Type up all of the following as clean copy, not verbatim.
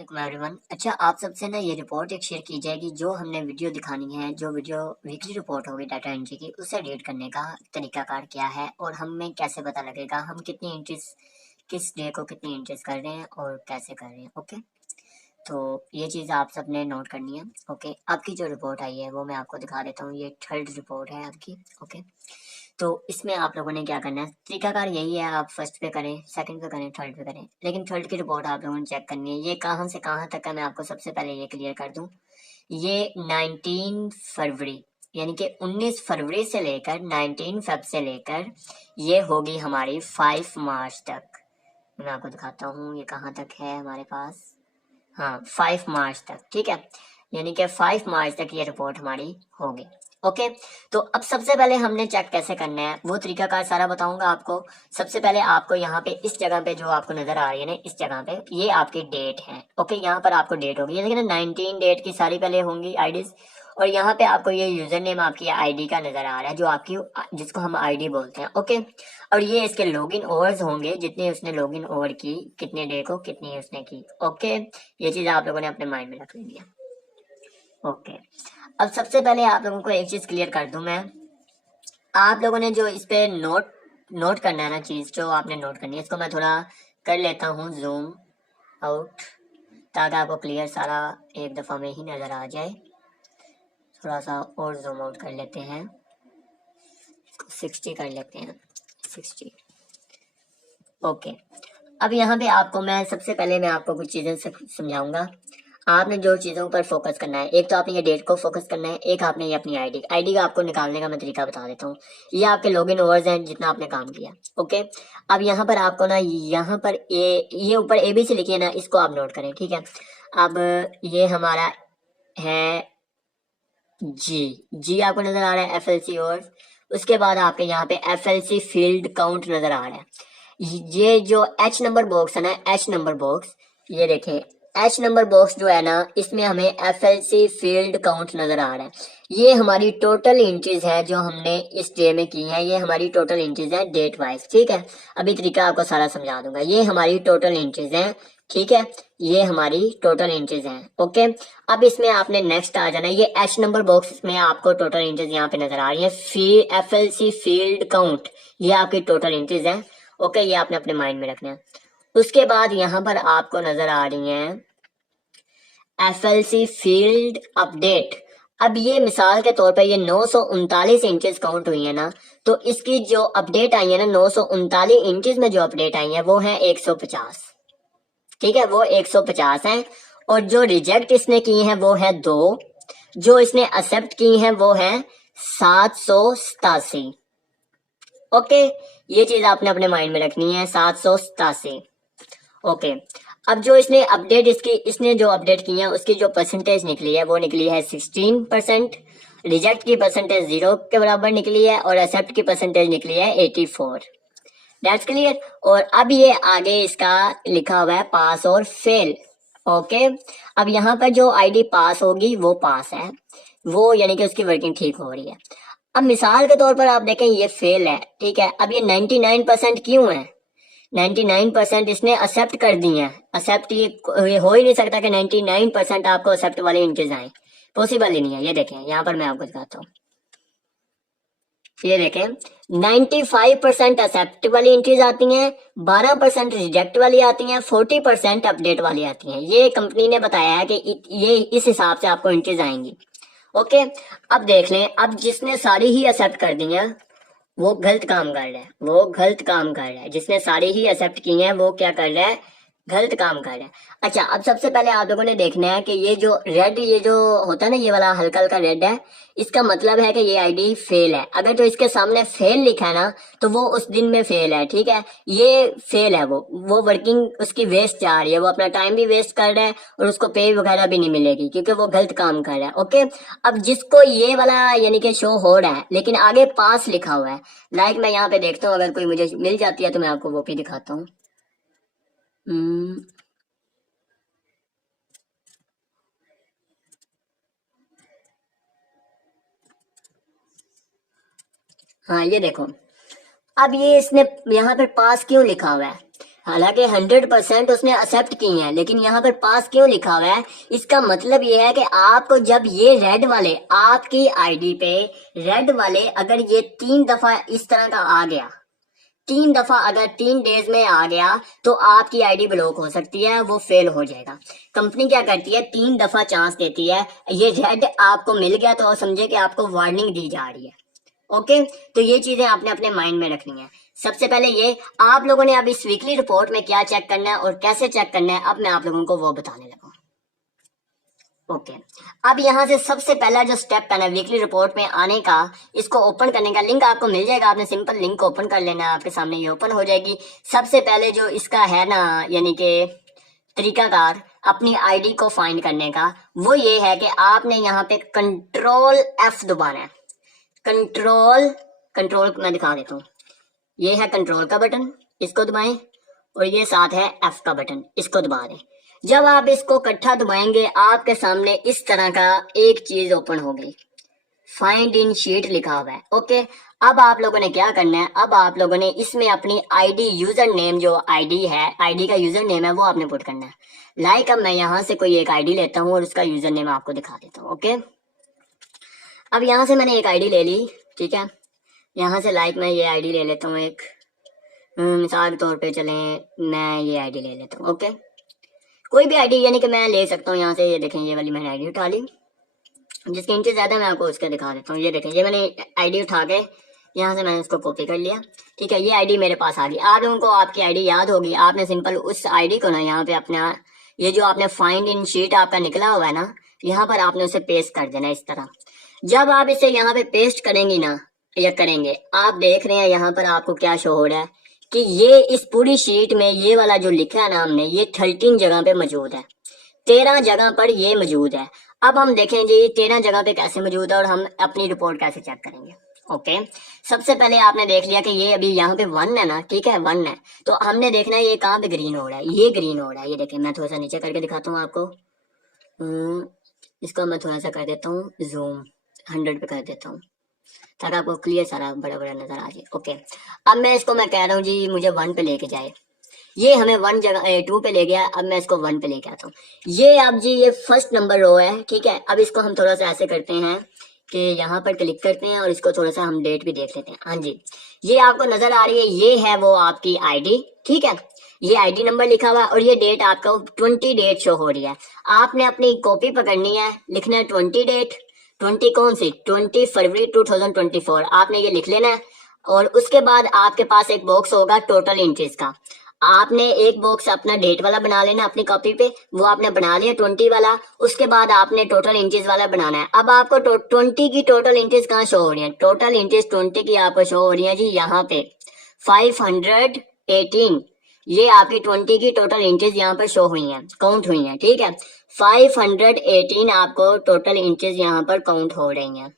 Everyone. अच्छा, आप सबसे ना ये रिपोर्ट एक शेयर की जाएगी जो हमने वीडियो दिखानी है, जो वीडियो वीकली रिपोर्ट होगी डाटा एंट्री की, उसे एडिट करने का तरीकाकार क्या है और हमें कैसे पता लगेगा हम कितनी एंट्रीज किस डे को कितनी एंट्रीज कर रहे हैं और कैसे कर रहे हैं। ओके, तो ये चीज़ आप सबने नोट करनी है। ओके, आपकी जो रिपोर्ट आई है वो मैं आपको दिखा देता हूँ। ये थर्ड रिपोर्ट है आपकी। ओके, तो इसमें आप लोगों ने क्या करना है, तरीकाकार यही है, आप फर्स्ट पे करें, सेकंड पे करें, थर्ड पे करें, लेकिन थर्ड की रिपोर्ट आप लोगों ने चेक करनी है। ये कहाँ से कहाँ तक है मैं आपको सबसे पहले ये क्लियर कर दूं। ये 19 फरवरी यानी कि 19 फरवरी से लेकर 19 फेब से लेकर ये होगी हमारी 5 मार्च तक। मैं आपको दिखाता हूँ ये कहाँ तक है हमारे पास। हाँ, 5 मार्च तक, ठीक है, यानी कि 5 मार्च तक ये रिपोर्ट हमारी होगी। ओके, तो अब सबसे पहले हमने चेक कैसे करना है वो तरीकाकार सारा बताऊंगा आपको। सबसे पहले आपको यहाँ पे इस जगह पे जो आपको नजर आ रही है ना, इस जगह पे ये आपकी डेट है। ओके, यहाँ पर आपको डेट होगी, ये देखिए ना 19 डेट की सारी पहले होंगी आईडीज, और यहाँ पे आपको ये यूजर नेम आपकी आईडी का नजर आ रहा है जो आपकी, जिसको हम आईडी बोलते हैं। ओके, और ये इसके लॉगिन ओवर्स होंगे, जितने उसने लॉगिन ओवर की, कितने डे को कितनी उसने की। ओके, ये चीज आप लोगों ने अपने माइंड में रख लेनी है। ओके, अब सबसे पहले आप लोगों को एक चीज क्लियर कर दूं मैं। आप लोगों ने जो इस पे नोट नोट करना है ना, चीज जो आपने नोट करनी है, इसको मैं थोड़ा कर लेता हूँ जूम आउट, ताकि आपको क्लियर सारा एक दफा में ही नजर आ जाए। थोड़ा सा और जूम आउट कर लेते हैं, 60 कर लेते हैं, 60। ओके, अब यहाँ पे आपको मैं सबसे पहले मैं आपको कुछ चीजें समझाऊंगा। आपने जो चीज़ों पर फोकस करना है, एक तो आपने ये डेट को फोकस करना है, एक आपने ये अपनी आईडी का आपको निकालने का मैं तरीका बता देता हूँ। ये आपके लॉगिन ओवर्स हैं जितना आपने काम किया। ओके, अब यहाँ पर आपको ना, यहाँ पर ये ऊपर ABC लिखी है ना, इसको आप नोट करें, ठीक है। अब ये हमारा है जी आपको नजर आ रहा है, FLC और उसके बाद आपके यहाँ पे FLC फील्ड काउंट नजर आ रहा है। ये जो H नंबर बॉक्स है ना, H नंबर बॉक्स, ये देखें, H नंबर बॉक्स जो है ना, इसमें हमें FLC फील्ड काउंट नजर आ रहा है। ये हमारी टोटल इंट्रीज है जो हमने इस डे में की है, ये हमारी टोटल इंट्रीज है डेट वाइज, ठीक है। अभी तरीका आपको सारा समझा दूंगा। ये हमारी टोटल इंट्रीज है, ठीक है, ये हमारी टोटल इंट्रीज हैं। ओके, अब इसमें आपने नेक्स्ट आ जाना है। ये H नंबर बॉक्स में आपको टोटल इंट्रीज यहाँ पे नजर आ रही है, FLC फील्ड काउंट, ये आपकी टोटल इंट्रीज है। ओके, ये आपने अपने माइंड में रखना है। उसके बाद यहाँ पर आपको नजर आ रही है FLC फील्ड अपडेट। अब ये मिसाल के तौर पर ये 939 इंचेस काउंट हुई है ना, तो इसकी जो अपडेट आई है ना, 939 इंचेस में जो अपडेट आई है वो है 150, ठीक है, वो 150 है। और जो रिजेक्ट इसने की है वो है 2, जो इसने एक्सेप्ट की है वो है 787। ओके, ये चीज आपने अपने माइंड में रखनी है, 787। ओके, अब जो इसने अपडेट इसने जो अपडेट की है उसकी जो परसेंटेज निकली है वो निकली है 16%। रिजेक्ट की परसेंटेज 0 के बराबर निकली है और एक्सेप्ट की परसेंटेज निकली है 84। That's clear. और अब ये आगे इसका लिखा हुआ है पास और फेल। ओके, अब यहाँ पर जो आईडी पास होगी वो पास है, वो यानी कि उसकी वर्किंग ठीक हो रही है। अब मिसाल के तौर पर आप देखें ये फेल है, ठीक है। अब ये 99% क्यों है? 99% इसने एक्सेप्ट कर दी है। एक्सेप्ट ये हो ही नहीं सकता कि 99% आपको एक्सेप्ट वाले इंचेस आए, पॉसिबल ही नहीं है। ये देखें, यहाँ पर मैं आपको दिखाता हूँ, ये देखें 95% एक्सेप्ट वाली एंट्रीज आती हैं, 12% रिजेक्ट वाली आती हैं, 40% अपडेट वाली आती हैं। ये कंपनी ने बताया है कि ये इस हिसाब से आपको एंट्रीज आएंगी। ओके, अब देख लें, अब जिसने सारी ही एक्सेप्ट कर दी हैं वो गलत काम कर रहा है, वो गलत काम कर रहा है। जिसने सारी ही एक्सेप्ट की हैं वो क्या कर रहा है, गलत काम कर रहा है। अच्छा, अब सबसे पहले आप लोगों ने देखना है कि ये जो रेड, ये जो होता है ना, ये वाला हल्का हल्का रेड है, इसका मतलब है कि ये आईडी फेल है। अगर तो इसके सामने फेल लिखा है ना, तो वो उस दिन में फेल है, ठीक है। ये फेल है, वो वर्किंग उसकी वेस्ट जा रही है, वो अपना टाइम भी वेस्ट कर रहा है और उसको पे वगैरह भी नहीं मिलेगी क्योंकि वो गलत काम कर रहा है। ओके, अब जिसको ये वाला यानी कि शो हो रहा है लेकिन आगे पास लिखा हुआ है, लाइक मैं यहाँ पे देखता हूँ, अगर कोई मुझे मिल जाती है तो मैं आपको वो भी दिखाता हूँ। हाँ, ये देखो, अब ये इसने यहाँ पर पास क्यों लिखा हुआ है? हालांकि 100% उसने एक्सेप्ट की है, लेकिन यहाँ पर पास क्यों लिखा हुआ है? इसका मतलब ये है कि आपको जब ये रेड वाले आपकी आईडी पे रेड वाले अगर ये 3 दफा इस तरह का आ गया, 3 दफा अगर 3 डेज में आ गया तो आपकी आईडी ब्लॉक हो सकती है, वो फेल हो जाएगा। कंपनी क्या करती है, 3 दफा चांस देती है। ये रेड आपको मिल गया तो समझे कि आपको वार्निंग दी जा रही है। ओके, तो ये चीजें आपने अपने माइंड में रखनी है। सबसे पहले ये आप लोगों ने अब इस वीकली रिपोर्ट में क्या चेक करना है और कैसे चेक करना है, अब मैं आप लोगों को वो बताने लगा। ओके, अब यहाँ से सबसे पहला जो स्टेप है ना वीकली रिपोर्ट में आने का, इसको ओपन करने का लिंक आपको मिल जाएगा। आपने सिंपल लिंक ओपन कर लेना है, आपके सामने ये ओपन हो जाएगी। सबसे पहले जो इसका है ना यानी कि तरीकाकार अपनी आईडी को फाइंड करने का, वो ये है कि आपने यहाँ पे कंट्रोल F दबाना है। कंट्रोल मैं दिखा देता हूँ। ये है कंट्रोल का बटन, इसको दबाएं, और ये साथ है F का बटन, इसको दबा दें। जब आप इसको इकट्ठा दबाएंगे आपके सामने इस तरह का एक चीज ओपन होगी, फाइंड इन शीट लिखा हुआ है। ओके, अब आप लोगों ने क्या करना है, अब आप लोगों ने इसमें अपनी आईडी यूजर नेम, जो आईडी है, आईडी का यूजर नेम है, वो आपने पुट करना है। लाइक अब मैं यहाँ से कोई एक आईडी लेता हूँ और उसका यूजर नेम आपको दिखा देता हूँ। ओके, अब यहाँ से मैंने एक आईडी ले ली, ठीक है। यहाँ से लाइक मैं ये आईडी ले लेता हूँ एक, मिसाल के तौर पे चलें मैं ये आईडी ले लेता हूँ। ओके, कोई भी आईडी यानी कि मैं ले सकता हूँ यहाँ से। ये देखें, ये वाली मैंने आईडी उठा ली, जिसके इंच ज्यादा मैं आपको उसका दिखा देता हूँ। ये देखें, ये मैंने आईडी उठा के यहाँ से मैंने उसको कॉपी कर लिया, ठीक है। ये आईडी मेरे पास आ गई। आप लोगों को आपकी आईडी याद होगी, आपने सिंपल उस आईडी को ना यहाँ पे अपना ये जो आपने फाइंड इन शीट आपका निकला हुआ है ना, यहाँ पर आपने उसे पेस्ट कर देना इस तरह। जब आप इसे यहाँ पे पेस्ट करेंगी ना या करेंगे, आप देख रहे हैं यहाँ पर आपको क्या शो हो रहा है कि ये इस पूरी शीट में ये वाला जो लिखा है ना हमने, ये 13 जगह पे मौजूद है, 13 जगह पर ये मौजूद है। अब हम देखें जी 13 जगह पे कैसे मौजूद है और हम अपनी रिपोर्ट कैसे चेक करेंगे। ओके, सबसे पहले आपने देख लिया कि ये अभी यहाँ पे 1 है ना, ठीक है, 1 है, तो हमने देखना है ये कहाँ पे ग्रीन हो रहा है। ये ग्रीन हो रहा है, ये देखें, मैं थोड़ा सा नीचे करके दिखाता हूँ आपको। इसको मैं थोड़ा सा कर देता हूँ जूम, 100 पे कर देता हूँ ताकि आपको क्लियर सारा बड़ा बड़ा नजर आ जाए। ओके, अब मैं इसको मैं कह रहा हूँ जी मुझे 1 पे लेके जाए। ये हमें 1 जगह 2 पे ले गया, अब मैं इसको 1 पे लेके आता हूँ। ये अब जी ये फर्स्ट नंबर रो है, ठीक है। अब इसको हम थोड़ा सा ऐसे करते हैं कि यहाँ पर क्लिक करते हैं और इसको थोड़ा सा हम डेट भी देख लेते हैं। हाँ जी, ये आपको नजर आ रही है, ये है वो आपकी आईडी, ठीक है। ये आईडी नंबर लिखा हुआ है और ये डेट आपका 20 डेट शो हो रही है। आपने अपनी कॉपी पकड़नी है, लिखना है 20 डेट। 20 कौन सी, 20 फरवरी 2024, आपने ये लिख लेना है। और उसके बाद आपके पास एक बॉक्स होगा टोटल इंचेस का, आपने एक बॉक्स अपना डेट वाला बना लेना अपनी कॉपी पे, वो आपने बना लिया 20 वाला। उसके बाद आपने टोटल इंचेस वाला बनाना है। अब आपको 20 की टोटल इंचेस कहाँ शो हो रही है, टोटल इंचेस 20 की आपको शो हो रही है जी यहाँ पे 518। ये आपकी 20 की टोटल इंचेस यहाँ पर शो हुई हैं, काउंट हुई हैं, ठीक है। 518 आपको टोटल इंचेस यहाँ पर काउंट हो रही हैं,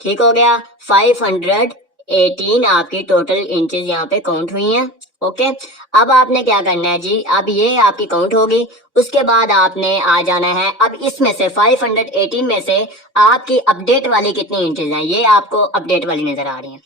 ठीक हो गया। 518 आपकी टोटल इंचेस यहाँ पे काउंट हुई हैं। ओके, अब आपने क्या करना है जी, अब ये आपकी काउंट होगी। उसके बाद आपने आ जाना है, अब इसमें से 518 में से आपकी अपडेट वाली कितनी इंचेस हैं, ये आपको अपडेट वाली नजर आ रही है।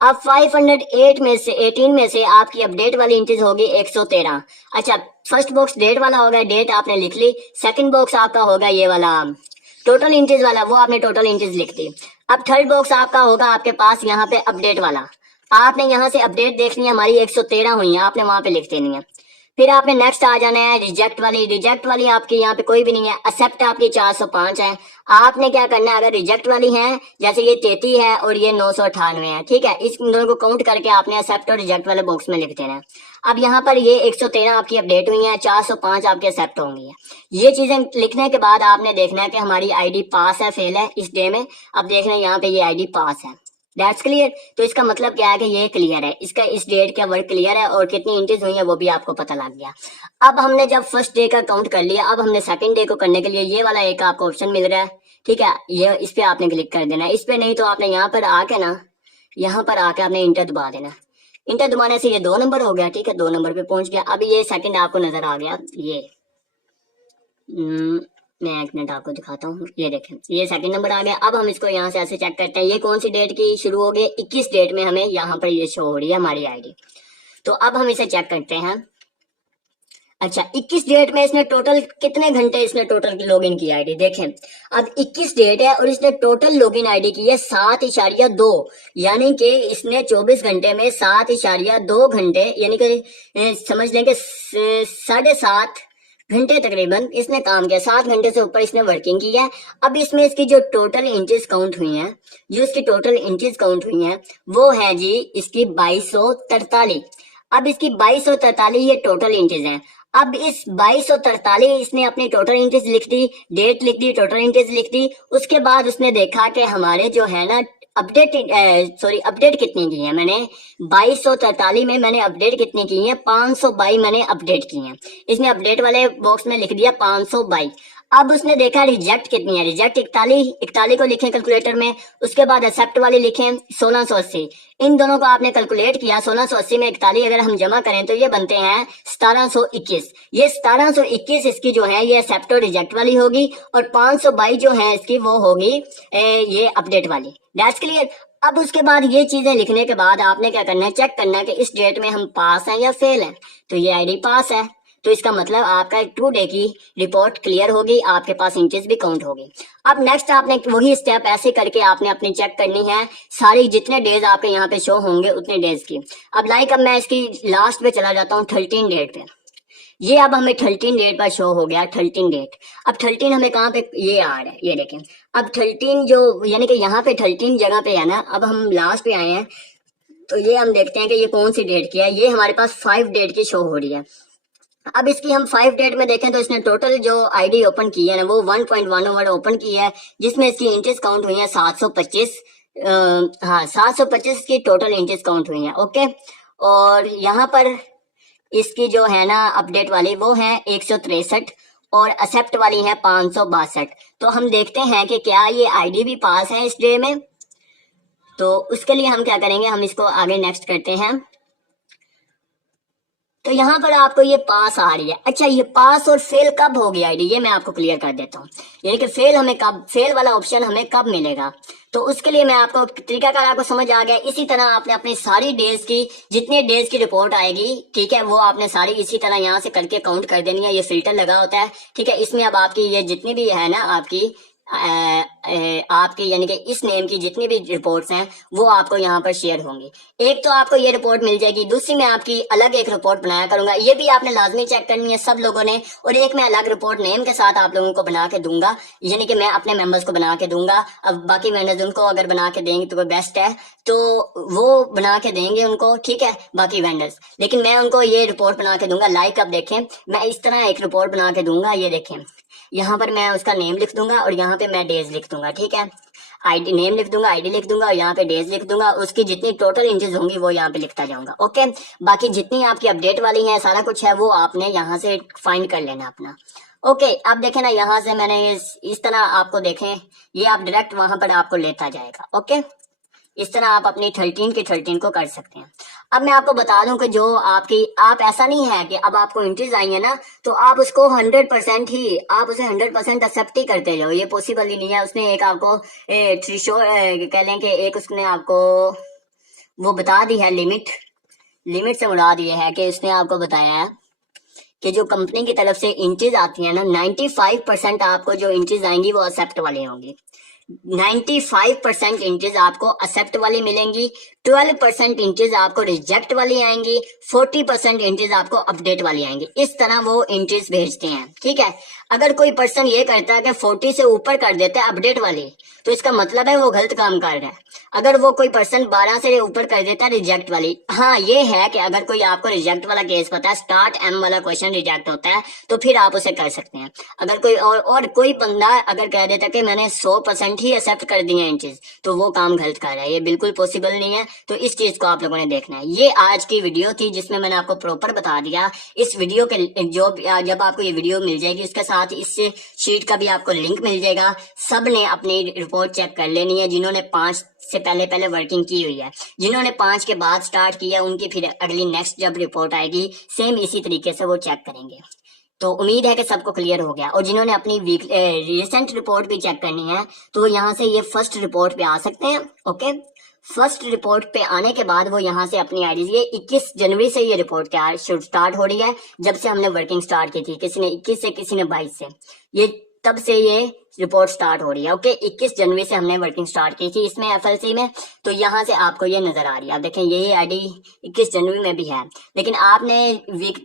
अब 508 में से 18 में से आपकी अपडेट वाली इंचेस होगी 113। अच्छा, फर्स्ट बॉक्स डेट वाला होगा, डेट आपने लिख ली। सेकंड बॉक्स आपका होगा ये वाला टोटल इंचेस वाला, वो आपने टोटल इंचेस लिख दी। अब थर्ड बॉक्स आपका होगा आपके पास यहाँ पे अपडेट वाला, आपने यहाँ से अपडेट देखनी है, हमारी 113 हुई है, आपने वहां पे लिख देनी है। फिर आपने नेक्स्ट आ जाना है रिजेक्ट वाली। रिजेक्ट वाली आपकी यहाँ पे कोई भी नहीं है, एक्सेप्ट आपकी 405 है। आपने क्या करना है, अगर रिजेक्ट वाली है, जैसे ये 33 है और ये 998 है, ठीक है, इस दोनों को काउंट करके आपने एक्सेप्ट और रिजेक्ट वाले बॉक्स में लिख देना है। अब यहाँ पर ये 113 आपकी अपडेट हुई है, 405 आपके एक्सेप्ट होंगी। ये चीजें लिखने के बाद आपने देखना है कि हमारी आईडी पास है फेल है इस डे में। अब देखना है यहाँ पे ये आईडी पास है, दैट्स क्लियर। तो इसका मतलब क्या है कि ये क्लियर है, इसका इस डेट का वर्क क्लियर है और कितनी इंचेस हुई है वो भी आपको पता लग गया। अब हमने जब फर्स्ट डे का काउंट कर लिया, अब हमने सेकंड डे को करने के लिए ये वाला एक आपको ऑप्शन मिल रहा है, ठीक है, ये इस पे आपने क्लिक कर देना है। इस पे नहीं तो आपने यहाँ पर आके ना, यहाँ पर आके आपने इंटर दबा देना। इंटर दबाने से ये 2 नंबर हो गया, ठीक है, 2 नंबर पे पहुंच गया। अभी ये सेकंड आपको नजर आ गया, ये मैं एक मिनट आपको दिखाता हूँ, ये देखें ये सेकंड नंबर आ गया। अब हम इसको यहाँ से ऐसे चेक करते हैं, ये कौन सी डेट की शुरू हो गई, 21 डेट में हमें यहाँ पर ये शो हो रही है हमारी आईडी। तो अब हम इसे चेक करते हैं। अच्छा, 21 डेट में इसने टोटल कितने घंटे इसने टोटल लॉगिन की आईडी देखें। अब 21 डेट है और इसने टोटल लॉगिन आईडी की है 7.2, यानी कि इसने 24 घंटे में 7.2 घंटे, यानी कि समझ लें कि 7.5 घंटे तकरीबन इसने काम किया। 7 घंटे से ऊपर इसने वर्किंग की है। अब इसमें इसकी जो टोटल इंचेस काउंट हुई हैं, जो इसकी टोटल इंचेस काउंट हुई हैं वो है जी इसकी 2243। अब इसकी 2243 ये टोटल इंचेस हैं। अब इस 2243 इसने अपनी टोटल इंचेस लिख दी, डेट लिख दी, टोटल इंचेस लिख दी। उसके बाद उसने देखा कि हमारे जो है ना अपडेट कितनी की है मैंने 2243 में मैंने अपडेट कितनी की है 522 मैंने अपडेट की है। इसने अपडेट वाले बॉक्स में लिख दिया 522। अब उसने देखा रिजेक्ट कितनी है, रिजेक्ट 41 को लिखें कैलकुलेटर में। उसके बाद एक्सेप्ट वाली लिखें 1680। इन दोनों को आपने कैलकुलेट किया, 1680 में 41 अगर हम जमा करें तो ये बनते हैं 1721। ये 1721 इसकी जो है ये एक्सेप्ट और रिजेक्ट वाली होगी, और 522 जो है इसकी वो होगी ये अपडेट वाली। That's clear. अब उसके बाद ये चीजें लिखने के बाद आपने क्या करना है, चेक करना है कि इस डेट में हम पास हैं या फेल हैं। तो ये आईडी पास है, तो इसका मतलब आपका 2 डे की रिपोर्ट क्लियर होगी, आपके पास इंचेस भी काउंट होगी। अब नेक्स्ट आपने वही स्टेप ऐसे करके आपने अपनी चेक करनी है सारी जितने डेज आपके यहाँ पे शो होंगे उतने डेज की। अब अब मैं इसकी लास्ट पे चला जाता हूँ 13 डेट पे। ये अब हमें 13 डेट पर शो हो गया 13 डेट। अब 13 हमें कहाँ पे ये आ रहा है, ये देखें। अब 13 जो यानी कि यहाँ पे 13 जगह पे है ना, अब हम लास्ट पे आए हैं तो ये हम देखते हैं कि ये कौन सी डेट की है। ये हमारे पास 5 डेट की शो हो रही है। अब इसकी हम 5 डेट में देखें तो इसने टोटल जो आईडी ओपन की है ना वो 1.1 ओवर ओपन की है, जिसमें इसकी इंचेस काउंट हुई है 725। हाँ 725 की टोटल इंचेस काउंट हुई है। ओके, और यहाँ पर इसकी जो है ना अपडेट वाली वो है 163 और एक्सेप्ट वाली है 562। तो हम देखते हैं कि क्या ये आईडी भी पास है इस डे में। तो उसके लिए हम क्या करेंगे, हम इसको आगे नेक्स्ट करते हैं। तो यहाँ पर आपको ये पास आ रही है। अच्छा, ये पास और फेल कब होगी आईडी, ये मैं आपको क्लियर कर देता हूँ। यानी कि फेल वाला ऑप्शन हमें कब मिलेगा। तो उसके लिए मैं आपको तरीकाकार आपको समझ आ गया। इसी तरह आपने अपनी सारी डेज की जितने डेज की रिपोर्ट आएगी, ठीक है, वो आपने सारी इसी तरह यहाँ से करके काउंट कर देनी है। ये फिल्टर लगा होता है, ठीक है। इसमें अब आपकी ये जितनी भी है ना आपकी यानी कि इस नेम की जितनी भी रिपोर्ट्स हैं वो आपको यहाँ पर शेयर होंगी। एक तो आपको ये रिपोर्ट मिल जाएगी, दूसरी मैं आपकी अलग एक रिपोर्ट बनाया करूंगा, ये भी आपने लाजमी चेक करनी है सब लोगों ने। और एक मैं अलग रिपोर्ट नेम के साथ आप लोगों को बना के दूंगा, यानी कि मैं अपने मेंबर्स को बना के दूंगा। अब बाकी मेंबर्स उनको अगर बना के देंगे तो बेस्ट है, तो वो बना के देंगे उनको, ठीक है, बाकी वेंडर्स। लेकिन मैं उनको ये रिपोर्ट बना के दूंगा। लाइक अब देखें, मैं इस तरह एक रिपोर्ट बना के दूंगा। ये देखें, यहाँ पर मैं उसका नेम लिख दूंगा और यहाँ पे मैं डेज लिख दूंगा, ठीक है। आईडी नेम लिख दूंगा, आईडी लिख दूंगा और यहाँ पे डेज लिख दूंगा। उसकी जितनी टोटल इंचेस होंगी वो यहाँ पे लिखता जाऊंगा। ओके, बाकी जितनी आपकी अपडेट वाली है सारा कुछ है वो आपने यहाँ से फाइंड कर लेना अपना। ओके, आप देखें ना, यहाँ से मैंने इस तरह आपको देखें, ये आप डायरेक्ट वहां पर आपको लेता जाएगा। ओके, इस तरह आप अपनी 13 के 13 को कर सकते हैं। अब मैं आपको बता दूं कि जो आप ऐसा नहीं है कि अब आपको एंट्रीज आई है ना तो आप उसको 100% ही आप उसे 100% एक्सेप्ट ही करते जाओ, ये पॉसिबल ही नहीं है। उसने एक आपको कह लें कि एक उसने आपको वो बता दी है लिमिट से उड़ा दिए है कि उसने आपको बताया है कि जो कंपनी की तरफ से इंचेज आती है ना 95% आपको जो इंचेज आएंगी वो एक्सेप्ट वाली होंगी। 95% इंचेज आपको एक्सेप्ट वाली मिलेंगी, 12% इंचेज आपको रिजेक्ट वाली आएंगी, 40% इंचेज आपको अपडेट वाली आएंगी। इस तरह वो इंचेज भेजते हैं, ठीक है। अगर कोई पर्सन ये करता है कि 40 से ऊपर कर देता है अपडेट वाली, तो इसका मतलब है वो गलत काम कर रहा है। अगर वो कोई पर्सन 12 से ऊपर कर देता है रिजेक्ट वाली, हाँ ये है कि अगर कोई आपको रिजेक्ट वाला केस पता है, स्टार्ट एम वाला क्वेश्चन रिजेक्ट होता है, तो फिर आप उसे कर सकते हैं। अगर कोई और कोई बंदा अगर कह देता है कि मैंने 100% ही एक्सेप्ट कर दिए हैं इंचेस, तो वो काम गलत कर रहा है, ये बिल्कुल पॉसिबल नहीं है। तो इस चीज को आप लोगों ने देखना है। ये आज की वीडियो थी जिसमें मैंने आपको प्रॉपर बता दिया। इस वीडियो के जब आपको ये वीडियो मिल जाएगी उसके साथ इस शीट का भी आपको लिंक मिल जाएगा। सब ने अपनी रिपोर्ट चेक कर लेनी है, जिन्होंने 5 से पहले वर्किंग की हुई है। जिन्होंने 5 के बाद स्टार्ट किया उनकी फिर अगली नेक्स्ट जब रिपोर्ट आएगी सेम इसी तरीके से वो चेक करेंगे। तो उम्मीद है कि सबको क्लियर हो गया। और जिन्होंने अपनी रिसेंट रिपोर्ट भी चेक करनी है तो यहाँ से ये फर्स्ट रिपोर्ट पे आ सकते हैं। ओके, फर्स्ट रिपोर्ट पे आने के बाद वो यहाँ से अपनी आईडी, ये 21 जनवरी से ये रिपोर्ट क्या स्टार्ट हो रही है, जब से हमने वर्किंग स्टार्ट की थी, किसी ने 21 से, किसी ने 22 से, ये तब से ये रिपोर्ट स्टार्ट हो रही है। ओके, 21 जनवरी से हमने वर्किंग स्टार्ट की थी इसमें एफएलसी में, तो यहाँ से आपको ये नजर आ रही है। आप देखें यही आईडी 21 जनवरी में भी है, लेकिन आपने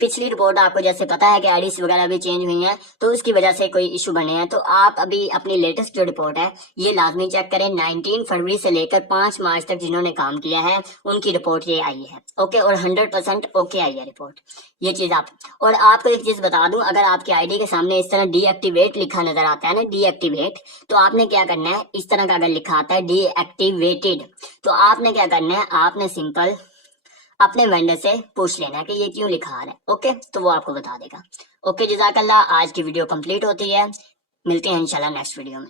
पिछली रिपोर्ट आपको जैसे पता है कि आईडीज वगैरह भी चेंज हुई हैं, तो उसकी वजह से कोई इशू बने हैं। तो आप अभी अपनी लेटेस्ट जो रिपोर्ट है ये लाजमी चेक करें। 19 फरवरी से लेकर 5 मार्च तक जिन्होंने काम किया है उनकी रिपोर्ट ये आई है। ओके, और 100% ओके आई है रिपोर्ट, ये चीज आप। और आपको एक चीज बता दूं, अगर आपकी आईडी के सामने इस तरह डीएक्टिवेट लिखा नजर आता है ना, डीएक्टिवेट, तो आपने क्या करना है, इस तरह का अगर लिखा आता है डीएक्टिवेटेड, तो आपने क्या करना है, आपने सिंपल अपने वेंडर से पूछ लेना है कि ये क्यों लिखा आ रहा है। ओके, तो वो आपको बता देगा। ओके, जज़ाकल्लाह। आज की वीडियो कंप्लीट होती है, मिलते हैं इंशाल्लाह नेक्स्ट वीडियो में।